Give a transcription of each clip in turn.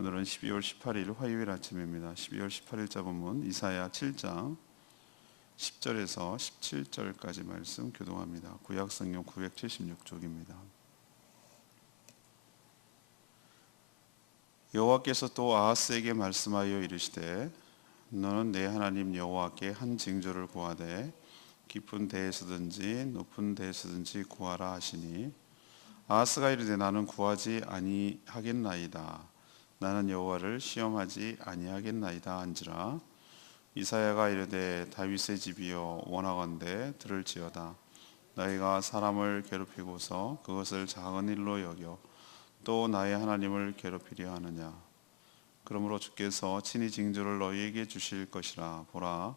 오늘은 12월 18일 화요일 아침입니다. 12월 18일자 본문 이사야 7장 10절에서 17절까지 말씀 교독합니다. 구약성경 976쪽입니다. 여호와께서 또 아하스에게 말씀하여 이르시되 너는 내 하나님 여호와께 한 징조를 구하되 깊은 데에서든지 높은 데에서든지 구하라 하시니 아하스가 이르되 나는 구하지 아니하겠나이다. 나는 여호와를 시험하지 아니하겠나이다 한지라. 이사야가 이르되 다윗의 집이여 원하건대 들을지어다. 너희가 사람을 괴롭히고서 그것을 작은 일로 여겨 또 나의 하나님을 괴롭히려 하느냐. 그러므로 주께서 친히 징조를 너희에게 주실 것이라. 보라,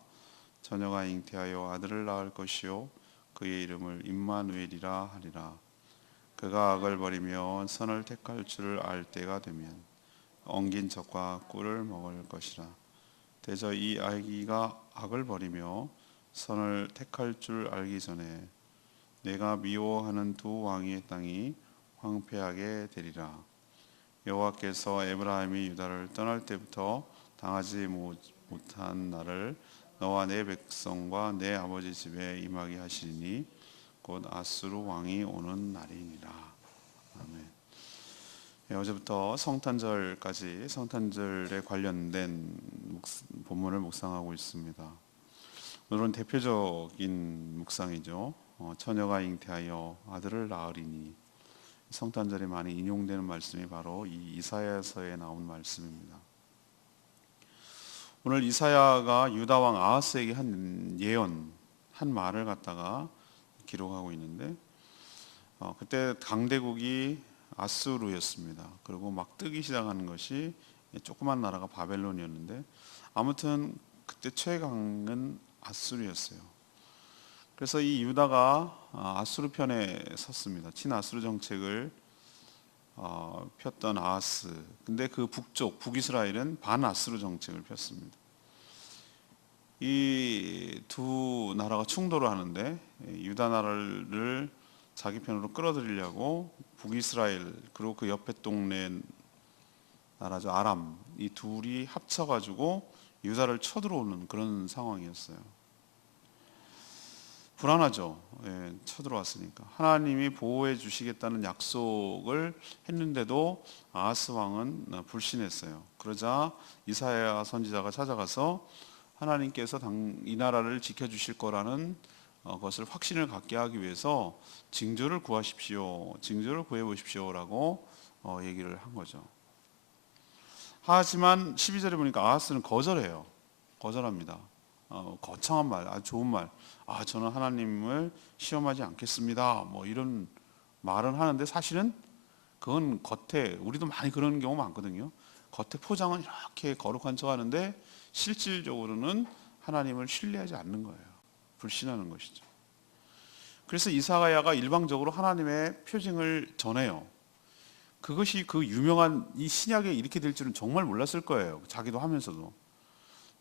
처녀가 잉태하여 아들을 낳을 것이요 그의 이름을 임마누엘이라 하리라. 그가 악을 버리며 선을 택할 줄을 알 때가 되면 엉긴 젖과 꿀을 먹을 것이라. 대저 이 아기가 악을 버리며 선을 택할 줄 알기 전에 내가 미워하는 두 왕의 땅이 황폐하게 되리라. 여호와께서 에브라임이 유다를 떠날 때부터 당하지 못한 날을 너와 내 백성과 내 아버지 집에 임하게 하시리니 곧 아수르 왕이 오는 날이니라. 아멘. 어제부터 성탄절까지 성탄절에 관련된 본문을 묵상하고 있습니다. 오늘은 대표적인 묵상이죠. 처녀가 잉태하여 아들을 낳으리니. 성탄절에 많이 인용되는 말씀이 바로 이 이사야서에 나온 말씀입니다. 오늘 이사야가 유다 왕 아하스에게 한 예언, 한 말을 갖다가 기록하고 있는데 그때 강대국이 아수르였습니다. 그리고 막 뜨기 시작하는 것이 조그만 나라가 바벨론이었는데 아무튼 그때 최강은 아수르였어요. 그래서 이 유다가 아수르 편에 섰습니다. 친아수르 정책을 폈던 아하스. 근데 그 북쪽 북이스라엘은 반아수르 정책을 폈습니다. 이 두 나라가 충돌을 하는데 유다 나라를 자기 편으로 끌어들이려고 북이스라엘 그리고 그 옆에 동네 나라죠, 아람, 이 둘이 합쳐가지고 유다를 쳐들어오는 그런 상황이었어요. 불안하죠. 쳐들어왔으니까. 하나님이 보호해 주시겠다는 약속을 했는데도 아하스 왕은 불신했어요. 그러자 이사야 선지자가 찾아가서 하나님께서 이 나라를 지켜주실 거라는 것을 확신을 갖게 하기 위해서 징조를 구하십시오, 징조를 구해보십시오라고 얘기를 한 거죠. 하지만 12절에 보니까 아하스는 거절해요. 거절합니다. 거창한 말, 아주 좋은 말. 저는 하나님을 시험하지 않겠습니다. 뭐 이런 말은 하는데 사실은 그건 겉에, 우리도 많이 그런 경우 많거든요. 겉에 포장은 이렇게 거룩한 척 하는데 실질적으로는 하나님을 신뢰하지 않는 거예요. 불신하는 것이죠. 그래서 이사야가 일방적으로 하나님의 표징을 전해요. 그것이 그 유명한 이 신약에 이렇게 될 줄은 정말 몰랐을 거예요. 자기도 하면서도.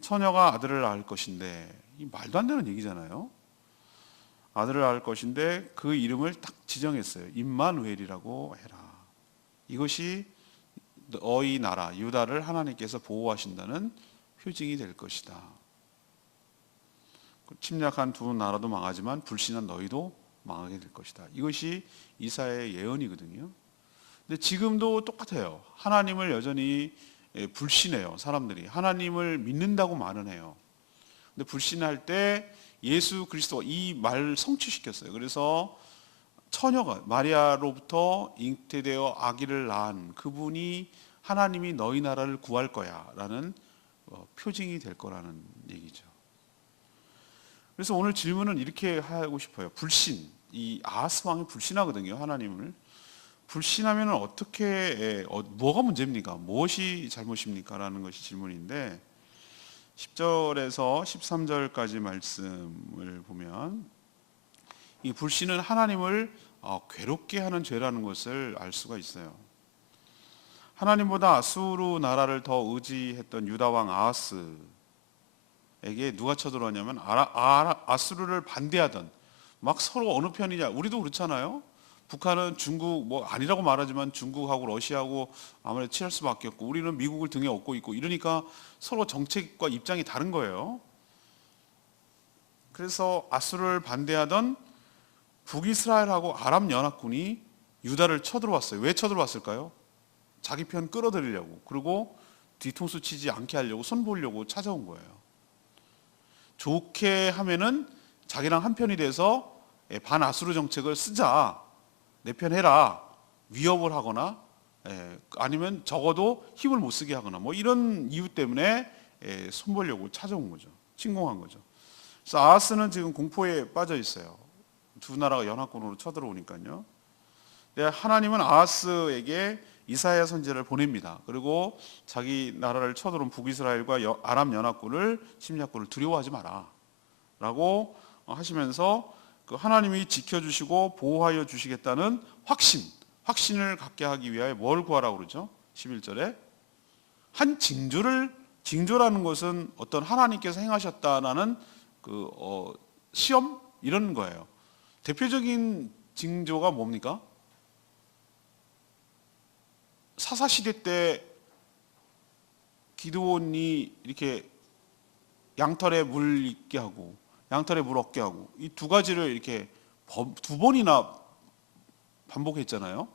처녀가 아들을 낳을 것인데, 이 말도 안 되는 얘기잖아요. 아들을 낳을 것인데 그 이름을 딱 지정했어요. 임마누엘이라고 해라. 이것이 너희 나라 유다를 하나님께서 보호하신다는 표징이 될 것이다. 침략한 두 나라도 망하지만 불신한 너희도 망하게 될 것이다. 이것이 이사야의 예언이거든요. 근데 지금도 똑같아요. 하나님을 여전히 불신해요. 사람들이 하나님을 믿는다고 말은 해요. 근데 불신할 때 예수 그리스도가 이 말을 성취시켰어요. 그래서 처녀가 마리아로부터 잉태되어 아기를 낳은 그분이 하나님이 너희 나라를 구할 거야 라는 표징이 될 거라는 얘기죠. 그래서 오늘 질문은 이렇게 하고 싶어요. 불신, 이 아하스 왕이 불신하거든요. 하나님을. 불신하면 어떻게, 뭐가 문제입니까? 무엇이 잘못입니까? 라는 것이 질문인데 10절에서 13절까지 말씀을 보면 이 불신은 하나님을 괴롭게 하는 죄라는 것을 알 수가 있어요. 하나님보다 아수르 나라를 더 의지했던 유다 왕 아하스에게 누가 쳐들어왔냐면 아수르를 반대하던 막 서로 어느 편이냐, 우리도 그렇잖아요. 북한은 중국 뭐 아니라고 말하지만 중국하고 러시아하고 아무래도 친할 수밖에 없고 우리는 미국을 등에 업고 있고 이러니까 서로 정책과 입장이 다른 거예요. 그래서 아수르를 반대하던 북이스라엘하고 아랍 연합군이 유다를 쳐들어왔어요. 왜 쳐들어왔을까요? 자기 편 끌어들이려고, 그리고 뒤통수 치지 않게 하려고, 손 보려고 찾아온 거예요. 좋게 하면은 자기랑 한편이 돼서 반아수르 정책을 쓰자, 내 편 해라, 위협을 하거나 아니면 적어도 힘을 못 쓰게 하거나 뭐 이런 이유 때문에 손 보려고 찾아온 거죠. 침공한 거죠. 그래서 아하스는 지금 공포에 빠져 있어요. 두 나라가 연합군으로 쳐들어오니까요. 하나님은 아하스에게 이사야 선지자를 보냅니다. 그리고 자기 나라를 쳐들어온 북이스라엘과 아람 연합군을 침략군을 두려워하지 마라 라고 하시면서 그 하나님이 지켜주시고 보호하여 주시겠다는 확신을 갖게 하기 위하여 뭘 구하라고 그러죠? 11절에 한 징조라는 것은 어떤 하나님께서 행하셨다라는 시험 이런 거예요. 대표적인 징조가 뭡니까? 사사시대 때 기드온이 이렇게 양털에 물 있게 하고 양털에 물 얻게 하고 이 두 가지를 이렇게 두 번이나 반복했잖아요.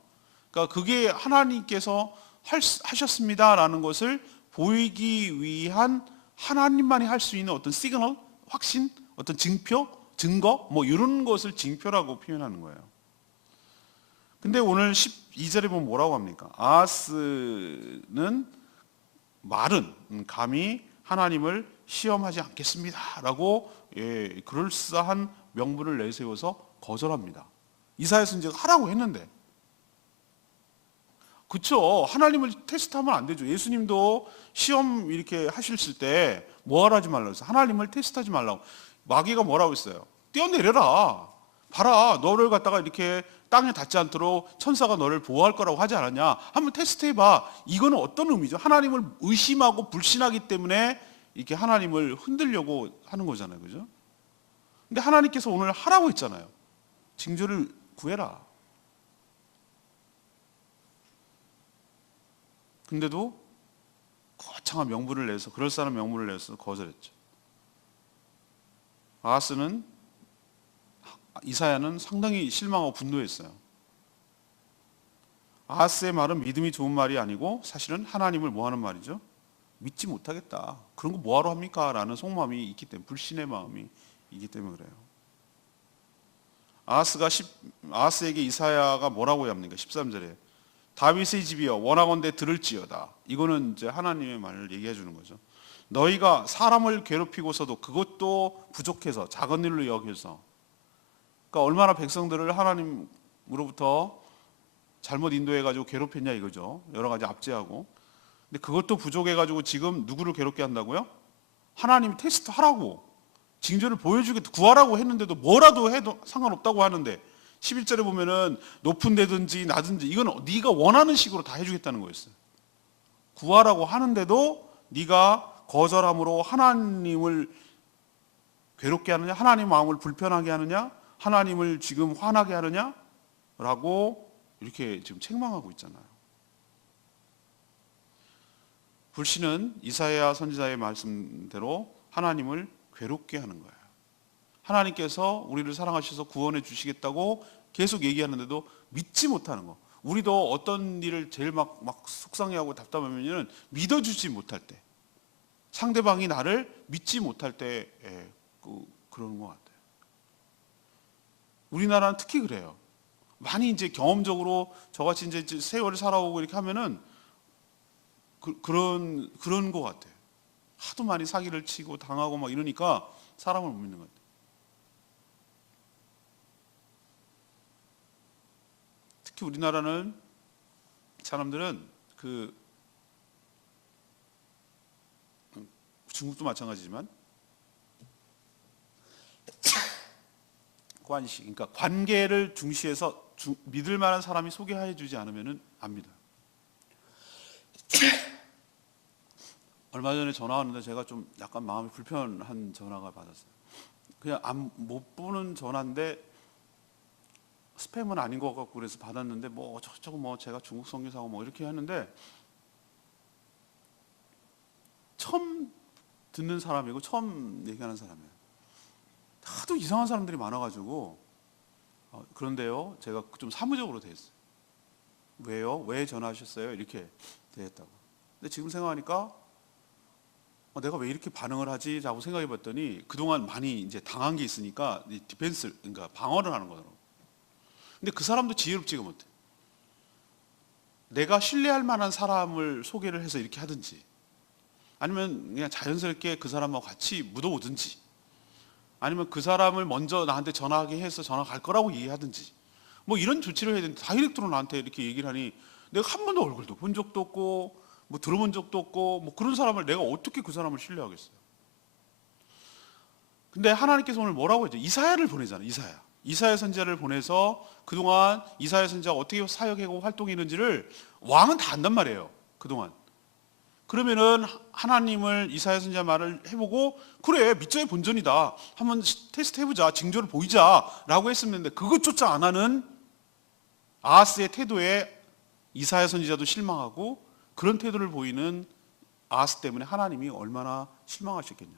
그러니까 그게 하나님께서 하셨습니다라는 것을 보이기 위한 하나님만이 할 수 있는 어떤 시그널, 확신, 어떤 증거 뭐 이런 것을 징표라고 표현하는 거예요. 근데 오늘 12절에 보면 뭐라고 합니까? 아하스는 말은 감히 하나님을 시험하지 않겠습니다 라고 그럴싸한 명분을 내세워서 거절합니다. 이사야 선지자가 하라고 했는데, 그쵸? 하나님을 테스트하면 안 되죠. 예수님도 시험 이렇게 하실 때 뭐 하지 말라고 했어요? 하나님을 테스트하지 말라고. 마귀가 뭐라고 했어요? 뛰어내려라. 봐라, 너를 갖다가 이렇게 땅에 닿지 않도록 천사가 너를 보호할 거라고 하지 않았냐? 한번 테스트해봐. 이거는 어떤 의미죠? 하나님을 의심하고 불신하기 때문에 이렇게 하나님을 흔들려고 하는 거잖아요, 그죠? 근데 하나님께서 오늘 하라고 했잖아요. 징조를 구해라. 근데도 거창한 명분을 내서, 그럴싸한 명분을 내서 거절했죠. 이사야는 상당히 실망하고 분노했어요. 아하스의 말은 믿음이 좋은 말이 아니고 사실은 하나님을 뭐 하는 말이죠? 믿지 못하겠다. 그런 거 뭐하러 합니까? 라는 속마음이 있기 때문에, 불신의 마음이 있기 때문에 그래요. 아하스에게 이사야가 뭐라고 합니까? 13절에 다윗의 집이여 원하건대 들을지어다. 이거는 이제 하나님의 말을 얘기해 주는 거죠. 너희가 사람을 괴롭히고서도 그것도 부족해서 작은 일로 여겨서, 그러니까 얼마나 백성들을 하나님으로부터 잘못 인도해가지고 괴롭혔냐 이거죠. 여러 가지 압제하고. 근데 그것도 부족해가지고 지금 누구를 괴롭게 한다고요? 하나님이 테스트 하라고, 징조를 보여주겠다, 구하라고 했는데도 뭐라도 해도 상관없다고 하는데 11절에 보면은 높은 데든지 낮든지 이건 네가 원하는 식으로 다 해주겠다는 거였어요. 구하라고 하는데도 네가 거절함으로 하나님을 괴롭게 하느냐, 하나님 마음을 불편하게 하느냐, 하나님을 지금 화나게 하느냐 라고 이렇게 지금 책망하고 있잖아요. 불신은 이사야 선지자의 말씀대로 하나님을 괴롭게 하는 거예요. 하나님께서 우리를 사랑하셔서 구원해 주시겠다고 계속 얘기하는데도 믿지 못하는 거. 우리도 어떤 일을 제일 막 속상해하고 답답하면 믿어주지 못할 때, 상대방이 나를 믿지 못할 때 그러는 것 같아요. 우리나라는 특히 그래요. 많이 이제 경험적으로 저같이 이제 세월을 살아오고 이렇게 하면은 그런 것 같아요. 하도 많이 사기를 치고 당하고 막 이러니까 사람을 못 믿는 것 같아요. 특히 우리나라는 사람들은 중국도 마찬가지지만 관시, 그러니까 관계를 중시해서 믿을 만한 사람이 소개해 주지 않으면 안 믿어요. 얼마 전에 전화 왔는데 제가 좀 약간 마음이 불편한 전화가 받았어요. 그냥 못 보는 전화인데 스팸은 아닌 것 같고 그래서 받았는데 뭐 저거 뭐 제가 중국 선교사고 뭐 이렇게 하는데 처음 듣는 사람이고 처음 얘기하는 사람이에요. 하도 이상한 사람들이 많아가지고 그런데요 제가 좀 사무적으로 대했어요. 왜요? 왜 전화하셨어요? 이렇게 대했다고. 근데 지금 생각하니까 내가 왜 이렇게 반응을 하지? 라고 생각해 봤더니 그동안 많이 이제 당한 게 있으니까 디펜스, 그러니까 방어를 하는 거더라고요. 근데 그 사람도 지혜롭지가 못해. 내가 신뢰할 만한 사람을 소개를 해서 이렇게 하든지 아니면 그냥 자연스럽게 그 사람하고 같이 묻어오든지 아니면 그 사람을 먼저 나한테 전화하게 해서 전화 갈 거라고 얘기하든지 뭐 이런 조치를 해야 되는데 다이렉트로 나한테 이렇게 얘기를 하니 내가 한 번도 얼굴도 본 적도 없고 뭐 들어본 적도 없고 뭐 그런 사람을 내가 어떻게 그 사람을 신뢰하겠어요. 근데 하나님께서 오늘 뭐라고 했죠? 이사야를 보내잖아요. 이사야 선지자를 보내서 그동안 이사야 선지자가 어떻게 사역하고 활동했는지를 왕은 다 안단 말이에요. 그동안. 그러면은 하나님을 이사야 선지자 말을 해보고 그래 믿자의 본전이다 한번 테스트 해보자 징조를 보이자라고 했었는데 그것조차 안 하는 아하스의 태도에 이사야 선지자도 실망하고 그런 태도를 보이는 아하스 때문에 하나님이 얼마나 실망하셨겠냐.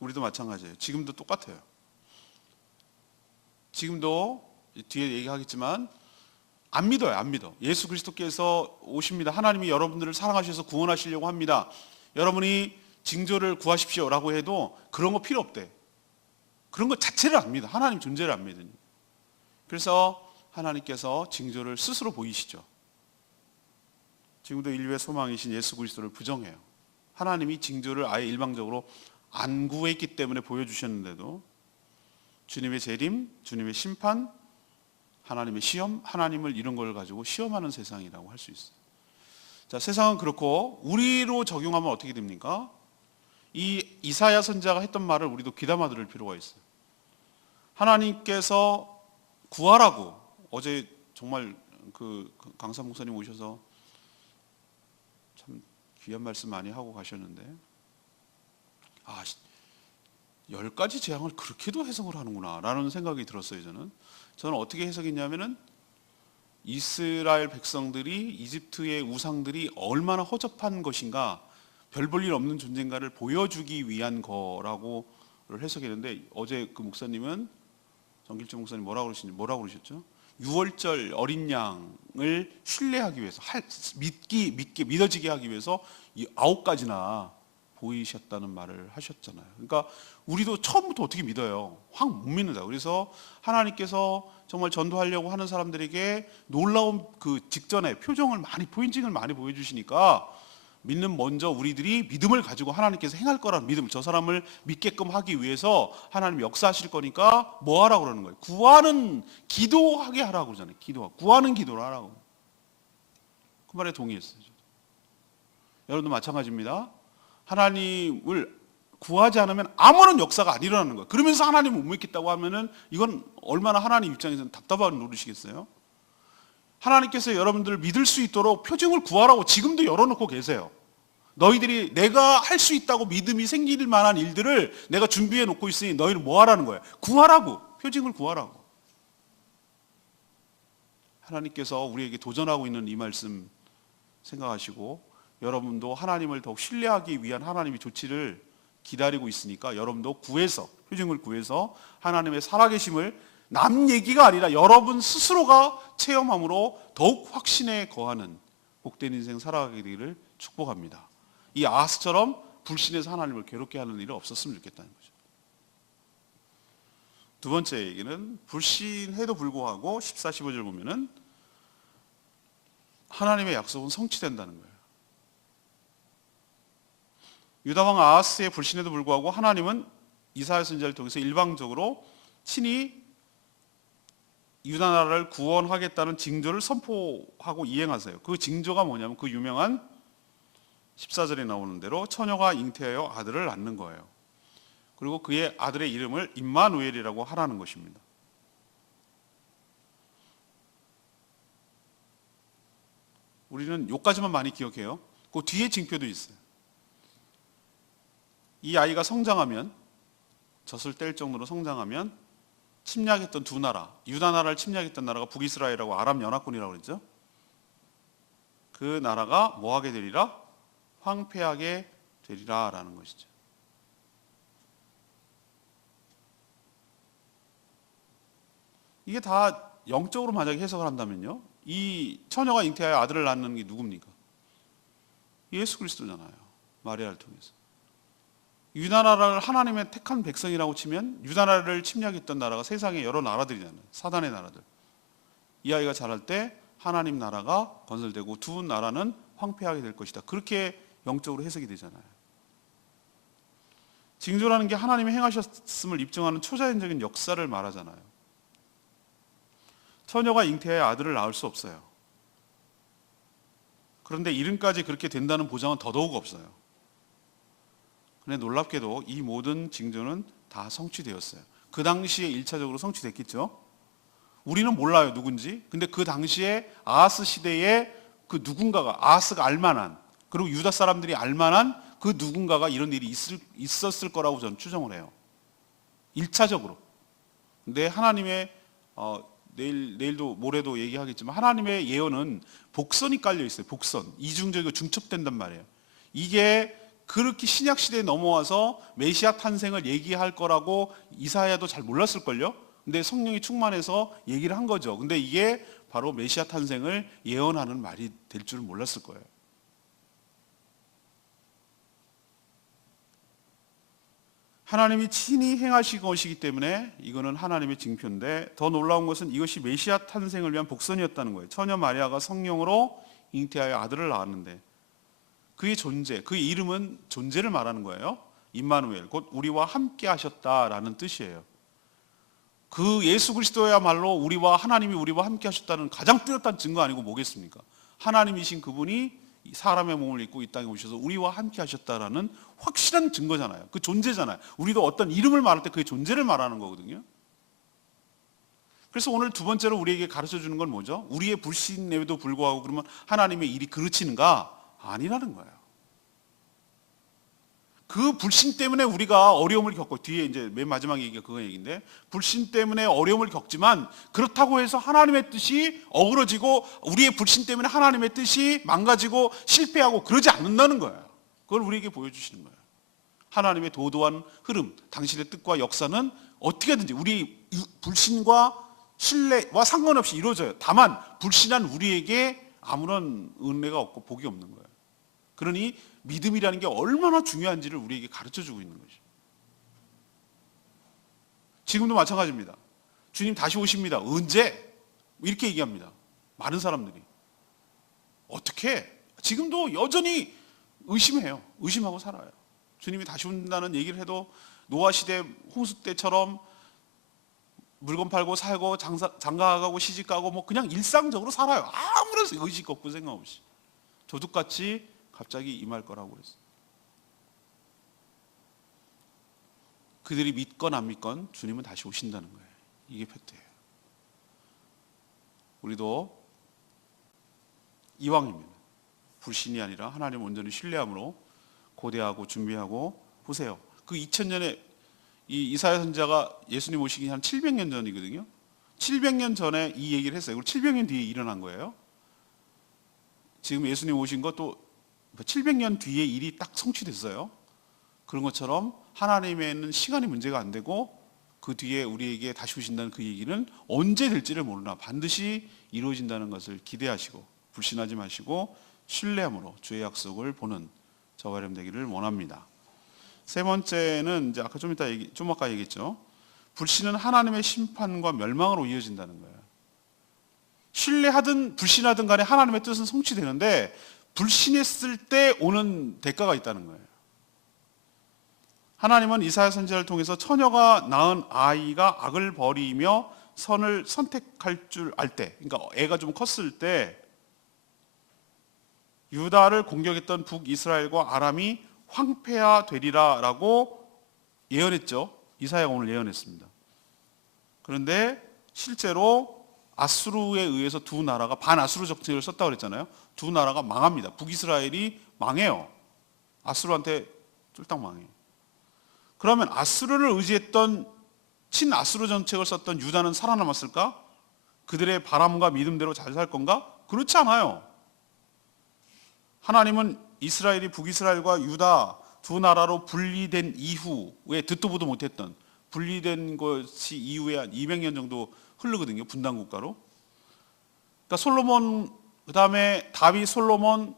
우리도 마찬가지예요. 지금도 똑같아요. 지금도 뒤에 얘기하겠지만 안 믿어요. 안 믿어. 예수 그리스도께서 오십니다. 하나님이 여러분들을 사랑하셔서 구원하시려고 합니다. 여러분이 징조를 구하십시오 라고 해도 그런 거 필요 없대. 그런 것 자체를 안 믿어. 하나님 존재를 안 믿으니. 그래서 하나님께서 징조를 스스로 보이시죠. 지금도 인류의 소망이신 예수 그리스도를 부정해요. 하나님이 징조를 아예 일방적으로 안 구했기 때문에 보여주셨는데도 주님의 재림, 주님의 심판, 하나님의 시험, 하나님을 이런 걸 가지고 시험하는 세상이라고 할 수 있어요. 자, 세상은 그렇고 우리로 적용하면 어떻게 됩니까? 이 이사야 선지자가 했던 말을 우리도 귀담아 들을 필요가 있어요. 하나님께서 구하라고 어제 정말 그 강사 목사님 오셔서 참 귀한 말씀 많이 하고 가셨는데 10가지 재앙을 그렇게도 해석을 하는구나 라는 생각이 들었어요. 저는 어떻게 해석했냐면은 이스라엘 백성들이 이집트의 우상들이 얼마나 허접한 것인가 별 볼 일 없는 존재인가를 보여주기 위한 거라고 해석했는데 어제 그 목사님은 정길주 목사님 뭐라고 그러셨죠? 6월절 어린 양을 신뢰하기 위해서 믿어지게 하기 위해서 이 9가지나 보이셨다는 말을 하셨잖아요. 그러니까 우리도 처음부터 어떻게 믿어요? 확 못 믿는다. 그래서 하나님께서 정말 전도하려고 하는 사람들에게 놀라운 그 직전에 포인팅을 많이 보여주시니까 믿는 먼저 우리들이 믿음을 가지고 하나님께서 행할 거라는 믿음, 저 사람을 믿게끔 하기 위해서 하나님 역사하실 거니까 뭐 하라고 그러는 거예요? 기도하게 하라고 그러잖아요. 구하는 기도를 하라고. 그 말에 동의했어요. 여러분도 마찬가지입니다. 하나님을 구하지 않으면 아무런 역사가 안 일어나는 거예요. 그러면서 하나님을 못 믿겠다고 하면은 이건 얼마나 하나님 입장에서는 답답한 노릇이겠어요. 하나님께서 여러분들을 믿을 수 있도록 표징을 구하라고 지금도 열어놓고 계세요. 너희들이 내가 할 수 있다고 믿음이 생길 만한 일들을 내가 준비해 놓고 있으니 너희는 뭐 하라는 거예요? 구하라고. 표징을 구하라고. 하나님께서 우리에게 도전하고 있는 이 말씀 생각하시고 여러분도 하나님을 더욱 신뢰하기 위한 하나님의 조치를 기다리고 있으니까 여러분도 표징을 구해서 하나님의 살아계심을 남 얘기가 아니라 여러분 스스로가 체험함으로 더욱 확신에 거하는 복된 인생 살아가게 되기를 축복합니다. 이 아하스처럼 불신해서 하나님을 괴롭게 하는 일은 없었으면 좋겠다는 거죠. 두 번째 얘기는 불신해도 불구하고 14, 15절 보면은 하나님의 약속은 성취된다는 거예요. 유다왕 아하스의 불신에도 불구하고 하나님은 이사야 선지자를 통해서 일방적으로 친히 유다 나라를 구원하겠다는 징조를 선포하고 이행하세요. 그 징조가 뭐냐면 그 유명한 14절에 나오는 대로 처녀가 잉태하여 아들을 낳는 거예요. 그리고 그의 아들의 이름을 임마누엘이라고 하라는 것입니다. 우리는 요까지만 많이 기억해요. 그 뒤에 징표도 있어요. 이 아이가 성장하면 젖을 뗄 정도로 성장하면 침략했던 두 나라, 유다 나라를 침략했던 나라가 북이스라엘하고 아람 연합군이라고 그랬죠. 그 나라가 뭐하게 되리라? 황폐하게 되리라 라는 것이죠. 이게 다 영적으로 만약에 해석을 한다면요, 이 처녀가 잉태하여 아들을 낳는 게 누굽니까? 예수 그리스도잖아요. 마리아를 통해서. 유다 나라를 하나님의 택한 백성이라고 치면 유다 나라를 침략했던 나라가 세상의 여러 나라들이잖아요. 사단의 나라들. 이 아이가 자랄 때 하나님 나라가 건설되고 두 나라는 황폐하게 될 것이다. 그렇게 영적으로 해석이 되잖아요. 징조라는 게 하나님이 행하셨음을 입증하는 초자연적인 역사를 말하잖아요. 처녀가 잉태하여 아들을 낳을 수 없어요. 그런데 이름까지 그렇게 된다는 보장은 더더욱 없어요. 그런데 놀랍게도 이 모든 징조는 다 성취되었어요. 그 당시에 1차적으로 성취됐겠죠. 우리는 몰라요, 누군지. 근데 그 당시에 아하스 시대에 그 누군가가, 아하스가 알만한, 그리고 유다 사람들이 알만한 그 누군가가 이런 일이 있었을 거라고 저는 추정을 해요. 1차적으로. 근데 하나님의 내일도 모레도 얘기하겠지만 하나님의 예언은 복선이 깔려 있어요. 복선. 이중적이고 중첩된단 말이에요. 이게 그렇게 신약 시대에 넘어와서 메시아 탄생을 얘기할 거라고 이사야도 잘 몰랐을걸요. 근데 성령이 충만해서 얘기를 한 거죠. 근데 이게 바로 메시아 탄생을 예언하는 말이 될 줄은 몰랐을 거예요. 하나님이 친히 행하실 것이기 때문에 이거는 하나님의 징표인데, 더 놀라운 것은 이것이 메시아 탄생을 위한 복선이었다는 거예요. 처녀 마리아가 성령으로 잉태하여 아들을 낳았는데 그의 존재, 그의 이름은 존재를 말하는 거예요. 임마누엘, 곧 우리와 함께 하셨다라는 뜻이에요. 그 예수 그리스도야말로 하나님이 우리와 함께 하셨다는 가장 뚜렷한 증거 아니고 뭐겠습니까? 하나님이신 그분이 사람의 몸을 입고 이 땅에 오셔서 우리와 함께 하셨다라는 확실한 증거잖아요. 그 존재잖아요. 우리도 어떤 이름을 말할 때 그의 존재를 말하는 거거든요. 그래서 오늘 두 번째로 우리에게 가르쳐 주는 건 뭐죠? 우리의 불신에도 불구하고 그러면 하나님의 일이 그르치는가? 아니라는 거예요. 그 불신 때문에 우리가 어려움을 겪고, 뒤에 이제 맨 마지막 얘기가 그거 얘기인데, 불신 때문에 어려움을 겪지만 그렇다고 해서 하나님의 뜻이 어그러지고 우리의 불신 때문에 하나님의 뜻이 망가지고 실패하고 그러지 않는다는 거예요. 그걸 우리에게 보여주시는 거예요. 하나님의 도도한 흐름, 당신의 뜻과 역사는 어떻게든지 우리 불신과 신뢰와 상관없이 이루어져요. 다만 불신한 우리에게 아무런 은혜가 없고 복이 없는 거예요. 그러니 믿음이라는 게 얼마나 중요한지를 우리에게 가르쳐주고 있는 거죠. 지금도 마찬가지입니다. 주님 다시 오십니다. 언제? 이렇게 얘기합니다. 많은 사람들이. 어떻게? 지금도 여전히 의심해요. 의심하고 살아요. 주님이 다시 온다는 얘기를 해도 노아 시대 홍수 때처럼 물건 팔고 살고 장가가고 시집가고 뭐 그냥 일상적으로 살아요. 아무런 의식 없고 생각 없이. 도둑같이 갑자기 임할 거라고 그랬어요. 그들이 믿건 안 믿건 주님은 다시 오신다는 거예요. 이게 팩트예요. 우리도 이왕이면 불신이 아니라 하나님 온전히 신뢰함으로 고대하고 준비하고 보세요. 그 2000년에 이 이사야 선지자가 예수님 오시기 한 700년 전이거든요. 700년 전에 이 얘기를 했어요. 그리고 700년 뒤에 일어난 거예요. 지금 예수님 오신 것도 700년 뒤에 일이 딱 성취됐어요. 그런 것처럼 하나님에는 시간이 문제가 안 되고 그 뒤에 우리에게 다시 오신다는 그 얘기는 언제 될지를 모르나 반드시 이루어진다는 것을 기대하시고 불신하지 마시고 신뢰함으로 주의 약속을 보는 저와 여러분 되기를 원합니다. 세 번째는 이제 아까 좀 아까 얘기했죠. 불신은 하나님의 심판과 멸망으로 이어진다는 거예요. 신뢰하든 불신하든 간에 하나님의 뜻은 성취되는데 불신했을 때 오는 대가가 있다는 거예요. 하나님은 이사야 선지자를 통해서 처녀가 낳은 아이가 악을 버리며 선을 선택할 줄 알 때, 그러니까 애가 좀 컸을 때 유다를 공격했던 북이스라엘과 아람이 황폐화되리라 라고 예언했죠. 이사야가 오늘 예언했습니다. 그런데 실제로 아수르에 의해서 두 나라가 반아수르 정책을 썼다고 그랬잖아요. 두 나라가 망합니다. 북이스라엘이 망해요. 아수르한테 쫄딱 망해요. 그러면 아수르를 의지했던 친아수르 정책을 썼던 유다는 살아남았을까? 그들의 바람과 믿음대로 잘 살 건가? 그렇지 않아요. 하나님은 이스라엘이 북이스라엘과 유다 두 나라로 분리된 이후에 듣도 보도 못했던, 분리된 것이 이후에 한 200년 정도 흐르거든요. 분단 국가로. 그러니까 솔로몬, 그 다음에 다윗, 솔로몬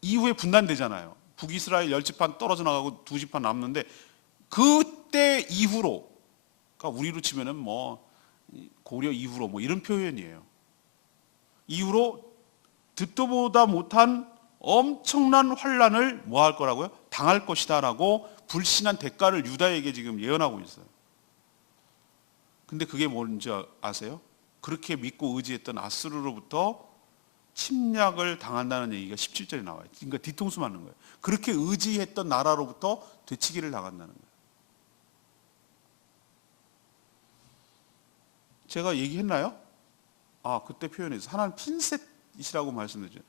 이후에 분단되잖아요. 북이스라엘 10지판 떨어져 나가고 2지판 남는데, 그때 이후로, 그러니까 우리로 치면은 뭐 고려 이후로 뭐 이런 표현이에요. 이후로 듣도 보다 못한 엄청난 환란을 뭐 할 거라고요? 당할 것이다라고 불신한 대가를 유다에게 지금 예언하고 있어요. 근데 그게 뭔지 아세요? 그렇게 믿고 의지했던 아수르로부터 침략을 당한다는 얘기가 17절에 나와요. 그러니까 뒤통수 맞는 거예요. 그렇게 의지했던 나라로부터 되치기를 당한다는 거예요. 제가 얘기했나요? 그때 표현해서 하나님 핀셋이라고 말씀드렸죠.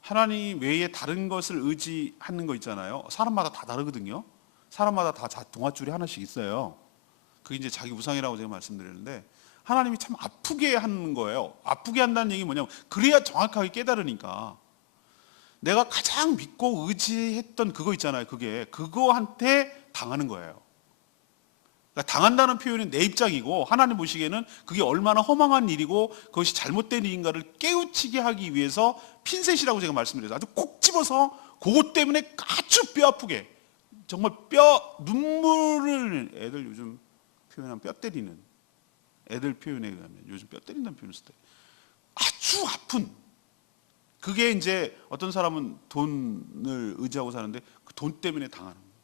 하나님 외에 다른 것을 의지하는 거 있잖아요. 사람마다 다 다르거든요. 사람마다 다 동아줄이 하나씩 있어요. 그게 이제 자기 우상이라고 제가 말씀드렸는데, 하나님이 참 아프게 하는 거예요. 아프게 한다는 얘기 뭐냐면, 그래야 정확하게 깨달으니까. 내가 가장 믿고 의지했던 그거 있잖아요. 그거한테 당하는 거예요. 그러니까 당한다는 표현은 내 입장이고, 하나님 보시기에는 그게 얼마나 허망한 일이고 그것이 잘못된 일인가를 깨우치게 하기 위해서 핀셋이라고 제가 말씀드렸어요. 아주 콕 집어서 그것 때문에 아주 뼈 아프게, 정말 눈물을, 애들 요즘 표현하면 뼈 때리는, 애들 표현에 의하면 요즘 뼈 때린다는 표현을 쓸 때 아주 아픈, 그게 이제 어떤 사람은 돈을 의지하고 사는데 그 돈 때문에 당하는 거예요.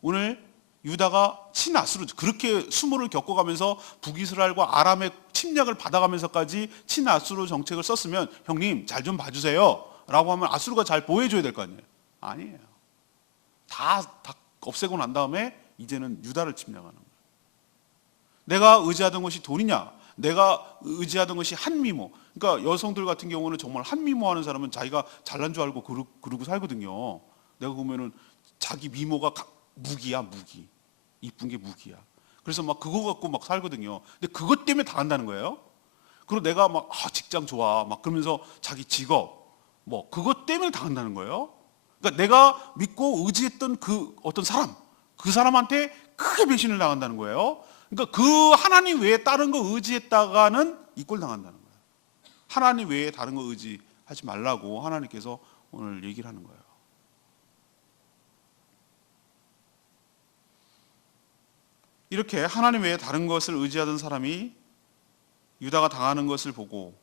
오늘 유다가 친아수르, 그렇게 수모를 겪어가면서 북이스라엘과 아람의 침략을 받아가면서까지 친아수르 정책을 썼으면, 형님 잘 좀 봐주세요 라고 하면 아수르가 잘 보호해줘야 될 거 아니에요. 아니에요. 다 없애고 난 다음에 이제는 유다를 침략하는 거예요. 내가 의지하던 것이 돈이냐, 내가 의지하던 것이 한미모. 그러니까 여성들 같은 경우는 정말 한미모하는 사람은 자기가 잘난 줄 알고 그러고 살거든요. 내가 보면은 자기 미모가 무기야, 무기. 이쁜 게 무기야. 그래서 막 그거 갖고 막 살거든요. 근데 그것 때문에 당한다는 거예요. 그리고 내가 막 직장 좋아 막 그러면서 자기 직업 뭐 그것 때문에 당한다는 거예요. 그러니까 내가 믿고 의지했던 그 어떤 사람, 그 사람한테 크게 배신을 당한다는 거예요. 그러니까 그 하나님 외에 다른 거 의지했다가는 이 꼴 당한다는 거예요. 하나님 외에 다른 거 의지하지 말라고 하나님께서 오늘 얘기를 하는 거예요. 이렇게 하나님 외에 다른 것을 의지하던 사람이 유다가 당하는 것을 보고,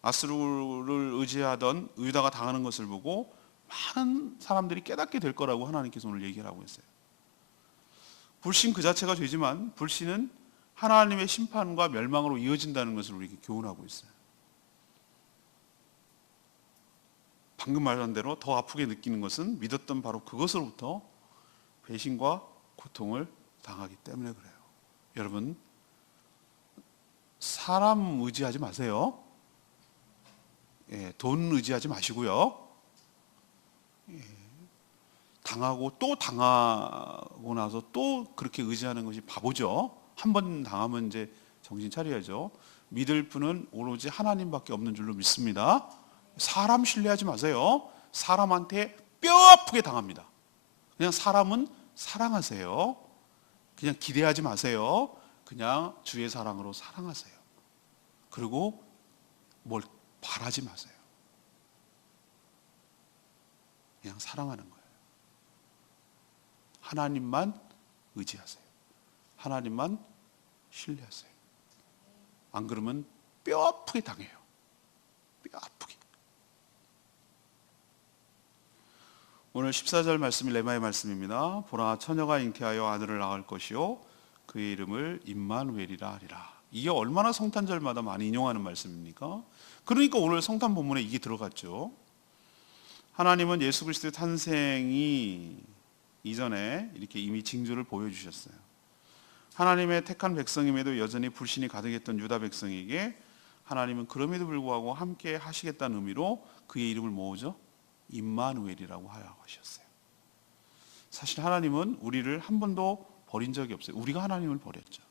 아수르를 의지하던 유다가 당하는 것을 보고 많은 사람들이 깨닫게 될 거라고 하나님께서 오늘 얘기를 하고 있어요. 불신 그 자체가 죄지만 불신은 하나님의 심판과 멸망으로 이어진다는 것을 우리에게 교훈하고 있어요. 방금 말한 대로 더 아프게 느끼는 것은 믿었던 바로 그것으로부터 배신과 고통을 당하기 때문에 그래요. 여러분, 사람 의지하지 마세요. 돈 의지하지 마시고요. 당하고 또 당하고 나서 또 그렇게 의지하는 것이 바보죠. 한 번 당하면 이제 정신 차려야죠. 믿을 분은 오로지 하나님밖에 없는 줄로 믿습니다. 사람 신뢰하지 마세요. 사람한테 뼈 아프게 당합니다. 그냥 사람은 사랑하세요. 그냥 기대하지 마세요. 그냥 주의 사랑으로 사랑하세요. 그리고 뭘 바라지 마세요. 그냥 사랑하는 거예요. 하나님만 의지하세요. 하나님만 신뢰하세요. 안 그러면 뼈 아프게 당해요. 뼈 아프게. 오늘 14절 말씀이 레마의 말씀입니다. 보라, 처녀가 잉태하여 아들을 낳을 것이요 그의 이름을 임마누엘이라 하리라. 이게 얼마나 성탄절마다 많이 인용하는 말씀입니까? 그러니까 오늘 성탄 본문에 이게 들어갔죠. 하나님은 예수 그리스도의 탄생이 이전에 이렇게 이미 징조를 보여주셨어요. 하나님의 택한 백성임에도 여전히 불신이 가득했던 유다 백성에게 하나님은 그럼에도 불구하고 함께 하시겠다는 의미로 그의 이름을 뭐죠? 임마누엘이라고 하셨어요. 사실 하나님은 우리를 한 번도 버린 적이 없어요. 우리가 하나님을 버렸죠.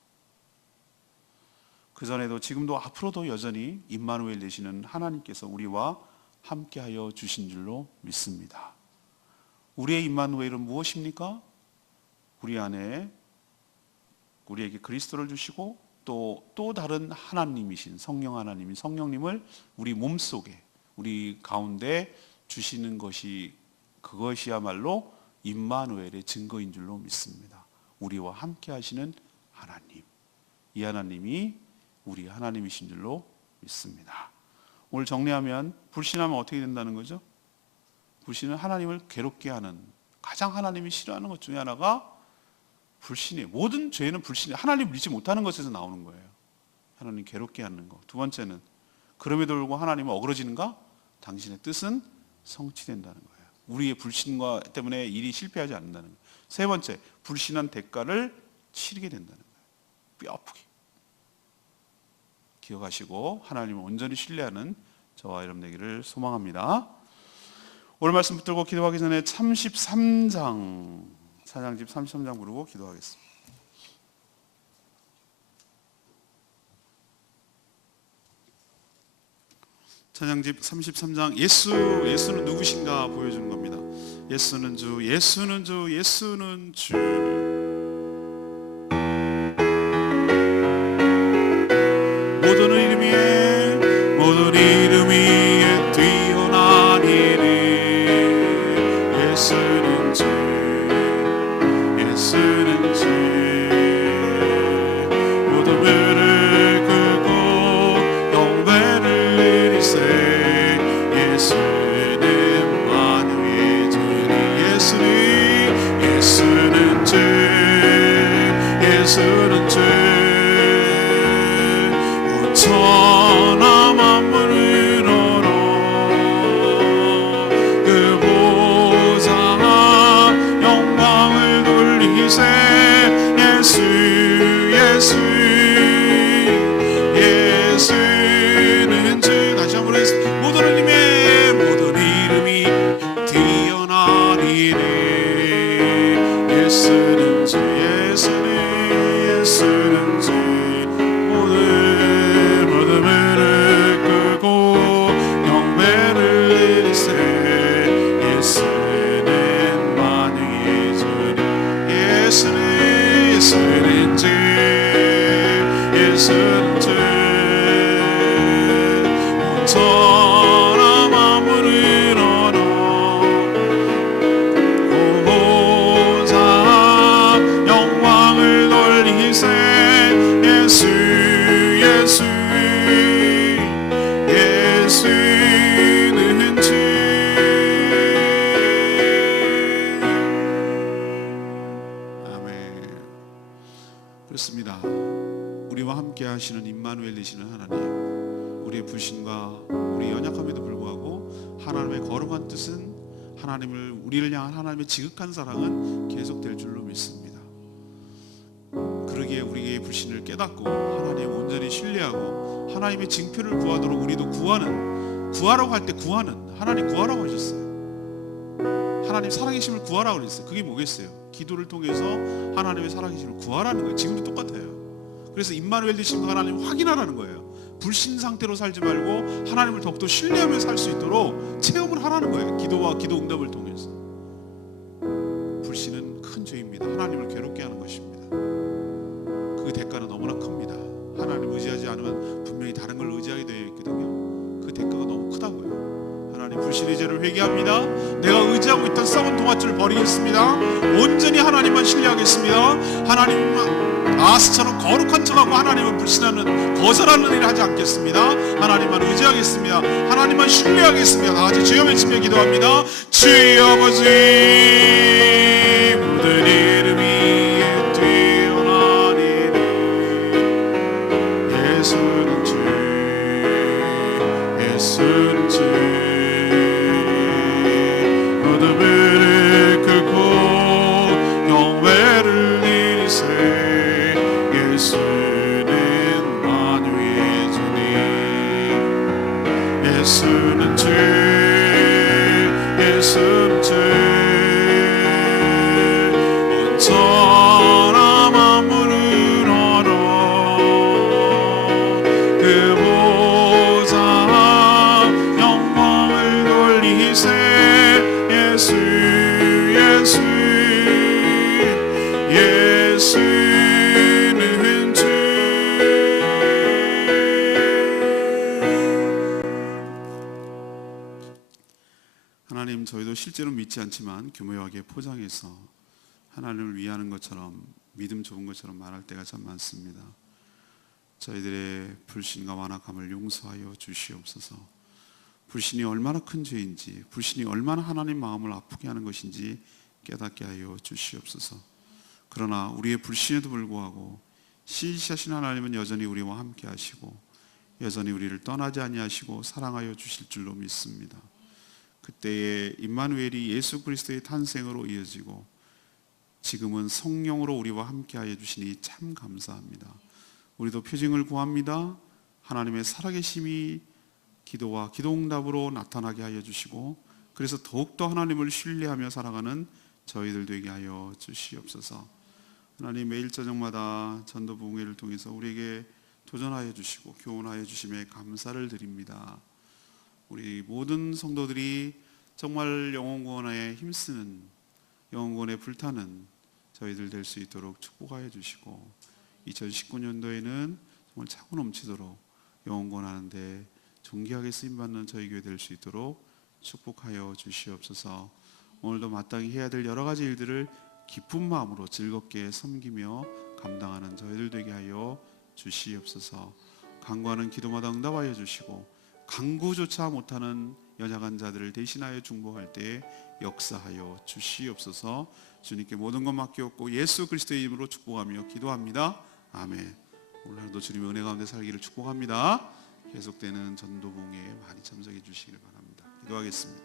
그전에도 지금도 앞으로도 여전히 임마누엘 되시는 하나님께서 우리와 함께하여 주신 줄로 믿습니다. 우리의 임마누엘은 무엇입니까? 우리 안에 우리에게 그리스도를 주시고 또 다른 하나님이신 성령 하나님인 성령님을 우리 몸속에 우리 가운데 주시는 것이 그것이야말로 임마누엘의 증거인 줄로 믿습니다. 우리와 함께 하시는 하나님, 이 하나님이 우리 하나님이신 줄로 믿습니다. 오늘 정리하면 불신하면 어떻게 된다는 거죠? 불신은 하나님을 괴롭게 하는, 가장 하나님이 싫어하는 것 중에 하나가 불신이에요. 모든 죄는 불신이 하나님 믿지 못하는 것에서 나오는 거예요. 하나님 괴롭게 하는 것. 두 번째는 그럼에도 불구하고 하나님은 어그러지는가? 당신의 뜻은 성취된다는 거예요. 우리의 불신과 때문에 일이 실패하지 않는다는 거예요. 세 번째, 불신한 대가를 치르게 된다는 거예요. 뼈아프게. 기억하시고 하나님을 온전히 신뢰하는 저와 여러분 되기를 소망합니다. 오늘 말씀 붙들고 기도하기 전에 33장 찬양집 33장 부르고 기도하겠습니다. 찬양집 33장 예수는 누구신가 보여주는 겁니다. 예수는 주, 예수는 주, 예수는 주. 모든 이름 위에 뛰어난 이름 예수는 주, 예수는 주. 모든 무릎 꿇고 경배를 드리세 예수는 만유의 주니 예수는 주, 예수는 주. 천하 만물을 얻어 그 보좌 영광을 돌리세 예수 예수 예수는 주. 다시 한번 하겠습니다. 모든 이름이 뛰어난 이름 예수는 주, 예수는 주. 예수는 주, 천하 만물을 얻어 보좌 영광을 돌리세 예수 예수 예수는 주. 아멘. 그렇습니다. 우리와 함께 하시는 임마누엘 되시는 하나님, 우리의 불신과 우리 연약함에도 불구하고 하나님의 거룩한 뜻은 우리를 향한 하나님의 지극한 사랑은 계속될 줄로 믿습니다. 그러기에 우리의 불신을 깨닫고 하나님을 온전히 신뢰하고 하나님의 징표를 구하도록 우리도 구하라고 할 때 하나님 구하라고 하셨어요. 하나님 살아계심을 구하라고 그랬어요. 그게 뭐겠어요? 기도를 통해서 하나님의 살아계심을 구하라는 거예요. 지금도 똑같아요. 그래서 임마누엘 되신 하나님 확인하라는 거예요. 불신 상태로 살지 말고 하나님을 더욱더 신뢰하며 살 수 있도록 체험을 하라는 거예요. 기도와 기도 응답을 통해서. 불신은 큰 죄입니다. 하나님을 괴롭게 하는 것입니다. 그 대가는 너무나 큽니다. 하나님 의지하지 않으면 분명히 다른 걸 의지하게 되어 있거든요. 그 대가가 너무 크다고요. 하나님, 불신의 죄를 회개합니다. 내가 의지하고 있던 썩은 동아줄을 버리겠습니다. 온전히 하나님만 신뢰하겠습니다. 하나님만 아스처럼 거룩한 척하고 하나님을 불신하는 거절하는 일을 하지 않겠습니다. 하나님만 의지하겠습니다. 하나님만 신뢰하겠습니다. 다 같이 주여 외치며 기도합니다. 주여 아버지, 모든 이름 위에 뛰어난 이름 예수는 주, 예수는 주. 모든 무릎 꿇고 경배를 드리세 예수는 만유의 주님 예수는 주, 예수는 주. 온 천하 하나님, 저희도 실제로 믿지 않지만 교묘하게 포장해서 하나님을 위하는 것처럼, 믿음 좋은 것처럼 말할 때가 참 많습니다. 저희들의 불신과 완악함을 용서하여 주시옵소서. 불신이 얼마나 큰 죄인지, 불신이 얼마나 하나님 마음을 아프게 하는 것인지 깨닫게 하여 주시옵소서. 그러나 우리의 불신에도 불구하고 신실하신 하나님은 여전히 우리와 함께 하시고 여전히 우리를 떠나지 아니하시고 사랑하여 주실 줄로 믿습니다. 그때의 임마누엘이 예수 그리스도의 탄생으로 이어지고 지금은 성령으로 우리와 함께하여 주시니 참 감사합니다. 우리도 표징을 구합니다. 하나님의 살아계심이 기도와 기도응답으로 나타나게 하여 주시고 그래서 더욱더 하나님을 신뢰하며 살아가는 저희들 되게 하여 주시옵소서. 하나님, 매일 저녁마다 전도 부흥회를 통해서 우리에게 도전하여 주시고 교훈하여 주심에 감사를 드립니다. 우리 모든 성도들이 정말 영혼구원에 힘쓰는, 영혼구원에 불타는 저희들 될 수 있도록 축복하여 주시고 2019년도에는 정말 차고 넘치도록 영혼구원하는데 존귀하게 쓰임받는 저희 교회 될 수 있도록 축복하여 주시옵소서. 오늘도 마땅히 해야 될 여러 가지 일들을 기쁜 마음으로 즐겁게 섬기며 감당하는 저희들 되게 하여 주시옵소서. 간구하는 기도마다 응답하여 주시고 간구조차 못하는 연약한 자들을 대신하여 중보할 때에 역사하여 주시옵소서. 주님께 모든 것 맡기옵고 예수 그리스도의 이름으로 축복하며 기도합니다. 아멘. 오늘 하루도 주님의 은혜 가운데 살기를 축복합니다. 계속되는 전도 부흥회에 많이 참석해 주시기를 바랍니다. 기도하겠습니다.